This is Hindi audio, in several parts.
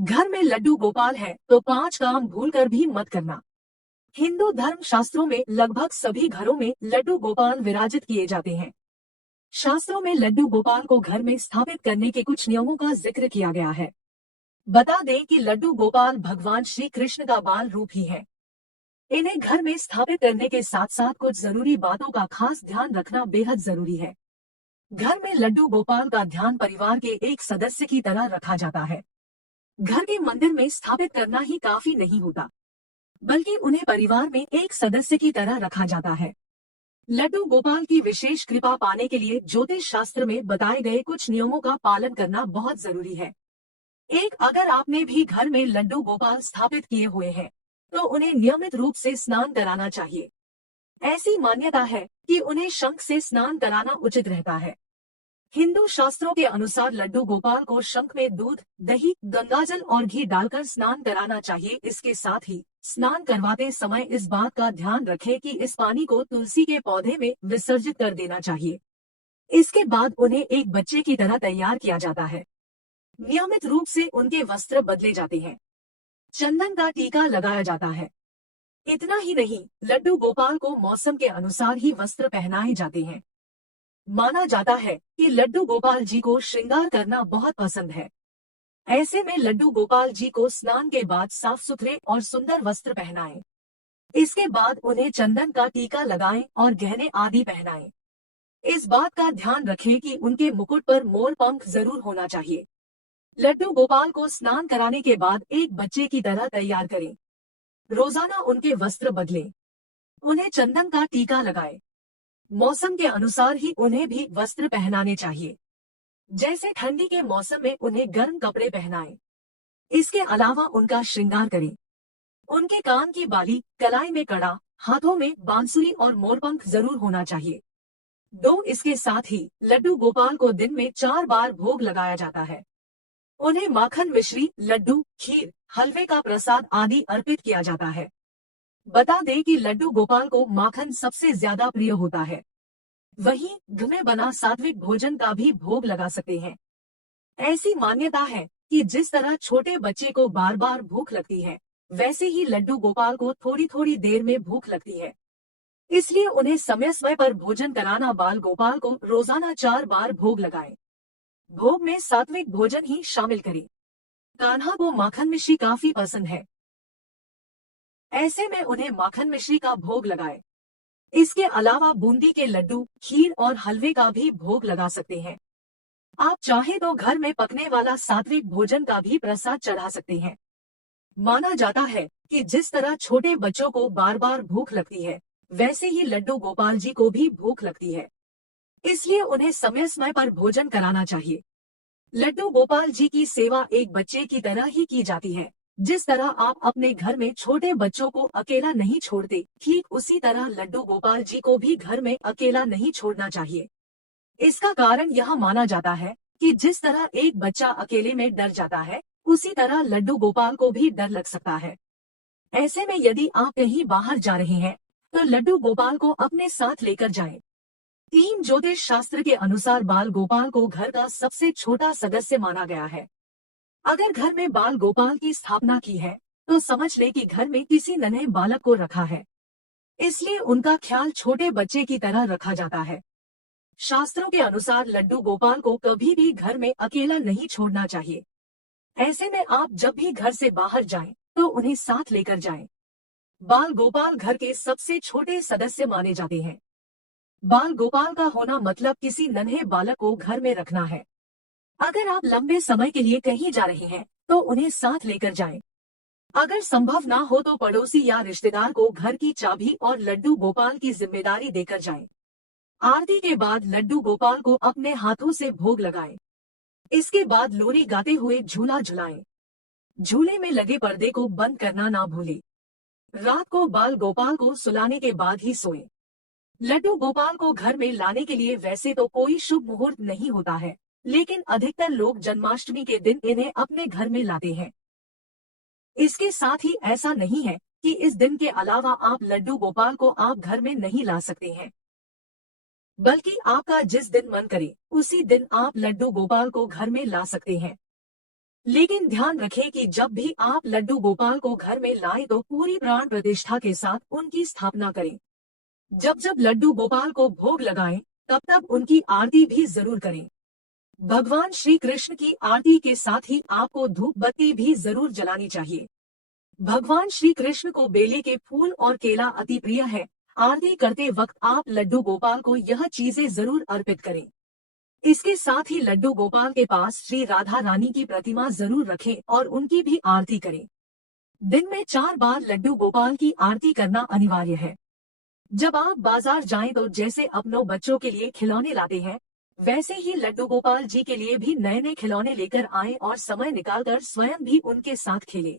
घर में लड्डू गोपाल है तो 5 काम भूलकर भी मत करना। हिंदू धर्म शास्त्रों में लगभग सभी घरों में लड्डू गोपाल विराजित किए जाते हैं। शास्त्रों में लड्डू गोपाल को घर में स्थापित करने के कुछ नियमों का जिक्र किया गया है। बता दें कि लड्डू गोपाल भगवान श्री कृष्ण का बाल रूप ही है। इन्हें घर में स्थापित करने के साथ साथ कुछ जरूरी बातों का खास ध्यान रखना बेहद जरूरी है। घर में लड्डू गोपाल का ध्यान परिवार के एक सदस्य की तरह रखा जाता है। घर के मंदिर में स्थापित करना ही काफी नहीं होता, बल्कि उन्हें परिवार में एक सदस्य की तरह रखा जाता है। लड्डू गोपाल की विशेष कृपा पाने के लिए ज्योतिष शास्त्र में बताए गए कुछ नियमों का पालन करना बहुत जरूरी है। अगर आपने भी घर में लड्डू गोपाल स्थापित किए हुए हैं, तो उन्हें नियमित रूप से स्नान कराना चाहिए। ऐसी मान्यता है कि उन्हें शंख से स्नान कराना उचित रहता है। हिंदू शास्त्रों के अनुसार लड्डू गोपाल को शंख में दूध, दही, गंगाजल और घी डालकर स्नान कराना चाहिए। इसके साथ ही स्नान करवाते समय इस बात का ध्यान रखें कि इस पानी को तुलसी के पौधे में विसर्जित कर देना चाहिए। इसके बाद उन्हें एक बच्चे की तरह तैयार किया जाता है। नियमित रूप से उनके वस्त्र बदले जाते हैं। चंदन का टीका लगाया जाता है। इतना ही नहीं, लड्डू गोपाल को मौसम के अनुसार ही वस्त्र पहनाए जाते हैं। माना जाता है कि लड्डू गोपाल जी को श्रृंगार करना बहुत पसंद है। ऐसे में लड्डू गोपाल जी को स्नान के बाद साफ सुथरे और सुंदर वस्त्र पहनाएं। इसके बाद उन्हें चंदन का टीका लगाएं और गहने आदि पहनाएं। इस बात का ध्यान रखें कि उनके मुकुट पर मोर पंख जरूर होना चाहिए। लड्डू गोपाल को स्नान कराने के बाद एक बच्चे की तरह तैयार करें। रोजाना उनके वस्त्र बदलें। उन्हें चंदन का टीका लगाएं। मौसम के अनुसार ही उन्हें भी वस्त्र पहनाने चाहिए। जैसे ठंडी के मौसम में उन्हें गर्म कपड़े पहनाएं। इसके अलावा उनका श्रृंगार करें। उनके कान की बाली, कलाई में कड़ा, हाथों में बांसुरी और मोरपंख जरूर होना चाहिए। इसके साथ ही लड्डू गोपाल को दिन में 4 बार भोग लगाया जाता है। उन्हें माखन, मिश्री, लड्डू, खीर, हलवे का प्रसाद आदि अर्पित किया जाता है। बता दें कि लड्डू गोपाल को माखन सबसे ज्यादा प्रिय होता है। वहीं घर में बना सात्विक भोजन का भी भोग लगा सकते हैं। ऐसी मान्यता है कि जिस तरह छोटे बच्चे को बार बार भूख लगती है, वैसे ही लड्डू गोपाल को थोड़ी थोड़ी देर में भूख लगती है। इसलिए उन्हें समय समय पर भोजन कराना। बाल गोपाल को रोजाना 4 बार भोग लगाएं। भोग में सात्विक भोजन ही शामिल करें। कान्हा को माखन मिश्री काफी पसंद है। ऐसे में उन्हें माखन मिश्री का भोग लगाएं। इसके अलावा बूंदी के लड्डू, खीर और हलवे का भी भोग लगा सकते हैं। आप चाहे तो घर में पकने वाला सात्विक भोजन का भी प्रसाद चढ़ा सकते हैं। माना जाता है कि जिस तरह छोटे बच्चों को बार बार भूख लगती है, वैसे ही लड्डू गोपाल जी को भी भूख लगती है। इसलिए उन्हें समय समय पर भोजन कराना चाहिए। लड्डू गोपाल जी की सेवा एक बच्चे की तरह ही की जाती है। जिस तरह आप अपने घर में छोटे बच्चों को अकेला नहीं छोड़ते, ठीक उसी तरह लड्डू गोपाल जी को भी घर में अकेला नहीं छोड़ना चाहिए। इसका कारण यह माना जाता है कि जिस तरह एक बच्चा अकेले में डर जाता है, उसी तरह लड्डू गोपाल को भी डर लग सकता है। ऐसे में यदि आप कहीं बाहर जा रहे हैं, तो लड्डू गोपाल को अपने साथ लेकर जाएं। 3 ज्योतिष शास्त्र के अनुसार बाल गोपाल को घर का सबसे छोटा सदस्य माना गया है। अगर घर में बाल गोपाल की स्थापना की है, तो समझ ले कि घर में किसी नन्हे बालक को रखा है। इसलिए उनका ख्याल छोटे बच्चे की तरह रखा जाता है। शास्त्रों के अनुसार लड्डू गोपाल को कभी भी घर में अकेला नहीं छोड़ना चाहिए। ऐसे में आप जब भी घर से बाहर जाएं, तो उन्हें साथ लेकर जाएं। बाल गोपाल घर के सबसे छोटे सदस्य माने जाते हैं। बाल गोपाल का होना मतलब किसी नन्हे बालक को घर में रखना है। अगर आप लंबे समय के लिए कहीं जा रहे हैं, तो उन्हें साथ लेकर जाएं। अगर संभव ना हो तो पड़ोसी या रिश्तेदार को घर की चाबी और लड्डू गोपाल की जिम्मेदारी देकर जाएं। आरती के बाद लड्डू गोपाल को अपने हाथों से भोग लगाएं। इसके बाद लोरी गाते हुए झूला झुलाएं। झूले में लगे पर्दे को बंद करना ना भूलें। रात को बाल गोपाल को सुलाने के बाद ही सोएं। लड्डू गोपाल को घर में लाने के लिए वैसे तो कोई शुभ मुहूर्त नहीं होता है, लेकिन अधिकतर लोग जन्माष्टमी के दिन इन्हें अपने घर में लाते हैं। इसके साथ ही ऐसा नहीं है कि इस दिन के अलावा आप लड्डू गोपाल को आप घर में नहीं ला सकते हैं, बल्कि आपका जिस दिन मन करे, उसी दिन आप लड्डू गोपाल को घर में ला सकते हैं। लेकिन ध्यान रखें कि जब भी आप लड्डू गोपाल को घर में लाएं तो पूरी प्राण प्रतिष्ठा के साथ उनकी स्थापना करें। जब जब लड्डू गोपाल को भोग लगाएं, तब तब उनकी आरती भी जरूर करें। भगवान श्री कृष्ण की आरती के साथ ही आपको धूप बत्ती भी जरूर जलानी चाहिए। भगवान श्री कृष्ण को बेले के फूल और केला अति प्रिय है। आरती करते वक्त आप लड्डू गोपाल को यह चीजें जरूर अर्पित करें। इसके साथ ही लड्डू गोपाल के पास श्री राधा रानी की प्रतिमा जरूर रखें और उनकी भी आरती करें। दिन में 4 बार लड्डू गोपाल की आरती करना अनिवार्य है। जब आप बाजार जाएं तो जैसे अपनों बच्चों के लिए खिलौने लाते हैं, वैसे ही लड्डू गोपाल जी के लिए भी नए नए खिलौने लेकर आएं और समय निकालकर स्वयं भी उनके साथ खेलें।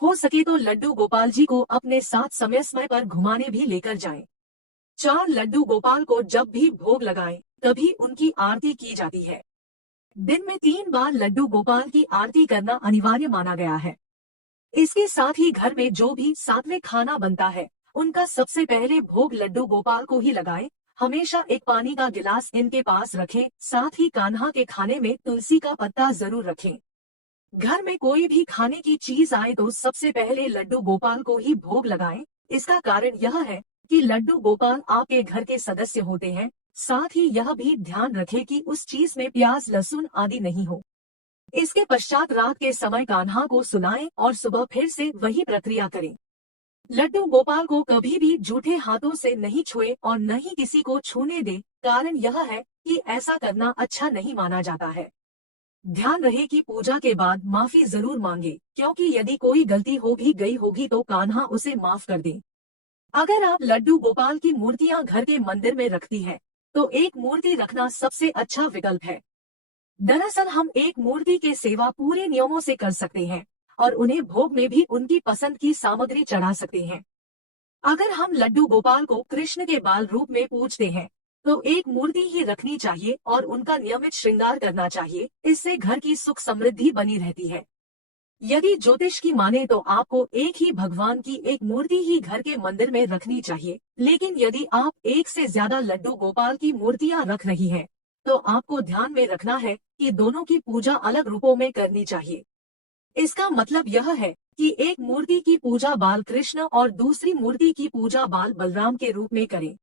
हो सके तो लड्डू गोपाल जी को अपने साथ समय समय पर घुमाने भी लेकर जाएं। 4 लड्डू गोपाल को जब भी भोग लगाएं, तभी उनकी आरती की जाती है। दिन में 3 बार लड्डू गोपाल की आरती करना अनिवार्य माना गया है। इसके साथ ही घर में जो भी सात्विक खाना बनता है, उनका सबसे पहले भोग लड्डू गोपाल को ही लगाएं। हमेशा एक पानी का गिलास इनके पास रखें। साथ ही कान्हा के खाने में तुलसी का पत्ता जरूर रखें। घर में कोई भी खाने की चीज आए तो सबसे पहले लड्डू गोपाल को ही भोग लगाएं। इसका कारण यह है कि लड्डू गोपाल आपके घर के सदस्य होते हैं। साथ ही यह भी ध्यान रखें कि उस चीज में प्याज लहसुन आदि नहीं हो। इसके पश्चात रात के समय कान्हा को सुलाएं और सुबह फिर से वही प्रक्रिया करें। लड्डू गोपाल को कभी भी जूठे हाथों से नहीं छुए और न ही किसी को छूने दें। कारण यह है कि ऐसा करना अच्छा नहीं माना जाता है। ध्यान रहे कि पूजा के बाद माफी जरूर मांगे, क्योंकि यदि कोई गलती हो भी गई होगी तो कान्हा उसे माफ कर दे। अगर आप लड्डू गोपाल की मूर्तियां घर के मंदिर में रखती हैं, तो एक मूर्ति रखना सबसे अच्छा विकल्प है। दरअसल हम एक मूर्ति के सेवा पूरे नियमों से कर सकते हैं और उन्हें भोग में भी उनकी पसंद की सामग्री चढ़ा सकते हैं। अगर हम लड्डू गोपाल को कृष्ण के बाल रूप में पूजते हैं, तो एक मूर्ति ही रखनी चाहिए और उनका नियमित श्रृंगार करना चाहिए। इससे घर की सुख समृद्धि बनी रहती है। यदि ज्योतिष की माने तो आपको एक ही भगवान की एक मूर्ति ही घर के मंदिर में रखनी चाहिए। लेकिन यदि आप एक से ज्यादा लड्डू गोपाल की मूर्तियां रख रही हैं, तो आपको ध्यान में रखना है कि दोनों की पूजा अलग रूपों में करनी चाहिए। इसका मतलब यह है कि एक मूर्ति की पूजा बाल कृष्ण और दूसरी मूर्ति की पूजा बाल बलराम के रूप में करें।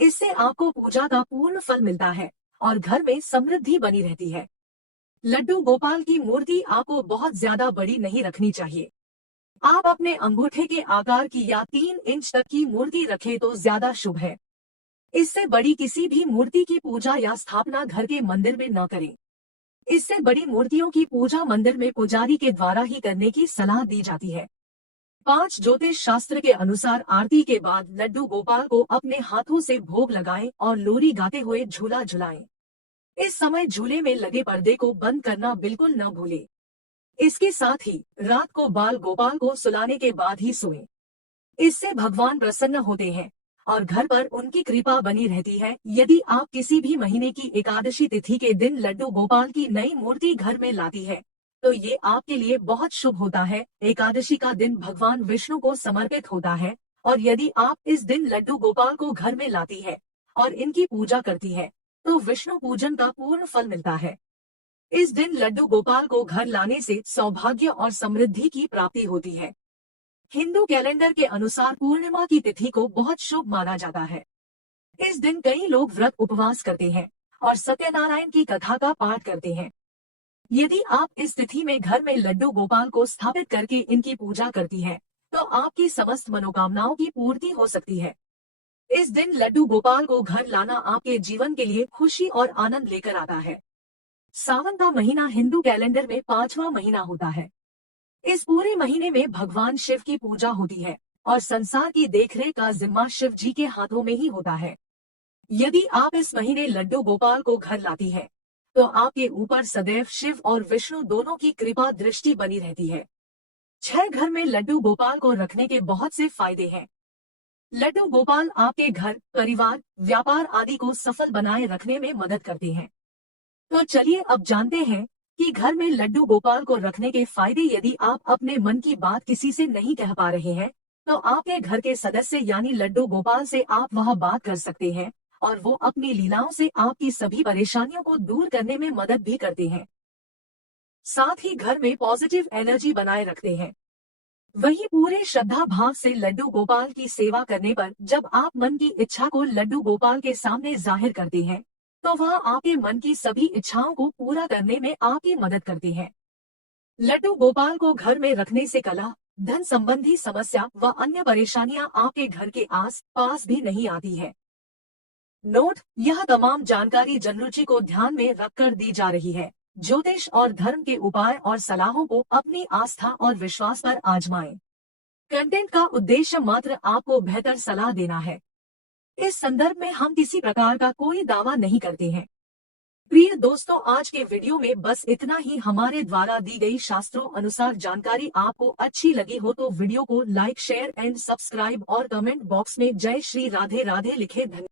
इससे आपको पूजा का पूर्ण फल मिलता है और घर में समृद्धि बनी रहती है। लड्डू गोपाल की मूर्ति आपको बहुत ज्यादा बड़ी नहीं रखनी चाहिए। आप अपने अंगूठे के आकार की या 3 इंच तक की मूर्ति रखें तो ज्यादा शुभ है। इससे बड़ी किसी भी मूर्ति की पूजा या स्थापना घर के मंदिर में न करें। इससे बड़ी मूर्तियों की पूजा मंदिर में पुजारी के द्वारा ही करने की सलाह दी जाती है। 5 ज्योतिष शास्त्र के अनुसार आरती के बाद लड्डू गोपाल को अपने हाथों से भोग लगाएं और लोरी गाते हुए झूला झुलाएं। इस समय झूले में लगे पर्दे को बंद करना बिल्कुल न भूलें। इसके साथ ही रात को बाल गोपाल को सुलाने के बाद ही सोएं। इससे भगवान प्रसन्न होते हैं और घर पर उनकी कृपा बनी रहती है। यदि आप किसी भी महीने की एकादशी तिथि के दिन लड्डू गोपाल की नई मूर्ति घर में लाती है, तो ये आपके लिए बहुत शुभ होता है। एकादशी का दिन भगवान विष्णु को समर्पित होता है और यदि आप इस दिन लड्डू गोपाल को घर में लाती है और इनकी पूजा करती है, तो विष्णु पूजन का पूर्ण फल मिलता है। इस दिन लड्डू गोपाल को घर लाने से सौभाग्य और समृद्धि की प्राप्ति होती है। हिंदू कैलेंडर के अनुसार पूर्णिमा की तिथि को बहुत शुभ माना जाता है। इस दिन कई लोग व्रत उपवास करते हैं और सत्यनारायण की कथा का पाठ करते हैं। यदि आप इस तिथि में घर में लड्डू गोपाल को स्थापित करके इनकी पूजा करती हैं, तो आपकी समस्त मनोकामनाओं की पूर्ति हो सकती है। इस दिन लड्डू गोपाल को घर लाना आपके जीवन के लिए खुशी और आनंद लेकर आता है। सावन का महीना हिंदू कैलेंडर में 5वां महीना होता है। इस पूरे महीने में भगवान शिव की पूजा होती है और संसार की देखरेख का जिम्मा शिव जी के हाथों में ही होता है। यदि आप इस महीने लड्डू गोपाल को घर लाती है, तो आपके ऊपर सदैव शिव और विष्णु दोनों की कृपा दृष्टि बनी रहती है। 6 घर में लड्डू गोपाल को रखने के बहुत से फायदे हैं। लड्डू गोपाल आपके घर, परिवार, व्यापार आदि को सफल बनाए रखने में मदद करते हैं। तो चलिए अब जानते हैं कि घर में लड्डू गोपाल को रखने के फायदे। यदि आप अपने मन की बात किसी से नहीं कह पा रहे हैं, तो आपके घर के सदस्य यानी लड्डू गोपाल से आप वह बात कर सकते हैं और वो अपनी लीलाओं से आपकी सभी परेशानियों को दूर करने में मदद भी करते हैं। साथ ही घर में पॉजिटिव एनर्जी बनाए रखते हैं। वहीं पूरे श्रद्धा भाव से लड्डू गोपाल की सेवा करने पर जब आप मन की इच्छा को लड्डू गोपाल के सामने जाहिर करते हैं, तो वह आपके मन की सभी इच्छाओं को पूरा करने में आपकी मदद करते हैं। लड्डू गोपाल को घर में रखने से कलह, धन संबंधी समस्या व अन्य परेशानियां आपके घर के आस पास भी नहीं आती है। नोट: यह तमाम जानकारी जनरुचि को ध्यान में रखकर दी जा रही है। ज्योतिष और धर्म के उपाय और सलाहों को अपनी आस्था और विश्वास पर आजमाएं। कंटेंट का उद्देश्य मात्र आपको बेहतर सलाह देना है। इस संदर्भ में हम किसी प्रकार का कोई दावा नहीं करते हैं। प्रिय दोस्तों, आज के वीडियो में बस इतना ही। हमारे द्वारा दी गई शास्त्रों अनुसार जानकारी आपको अच्छी लगी हो तो वीडियो को लाइक, शेयर एंड सब्सक्राइब और कमेंट बॉक्स में जय श्री राधे राधे लिखे। धन्यवाद।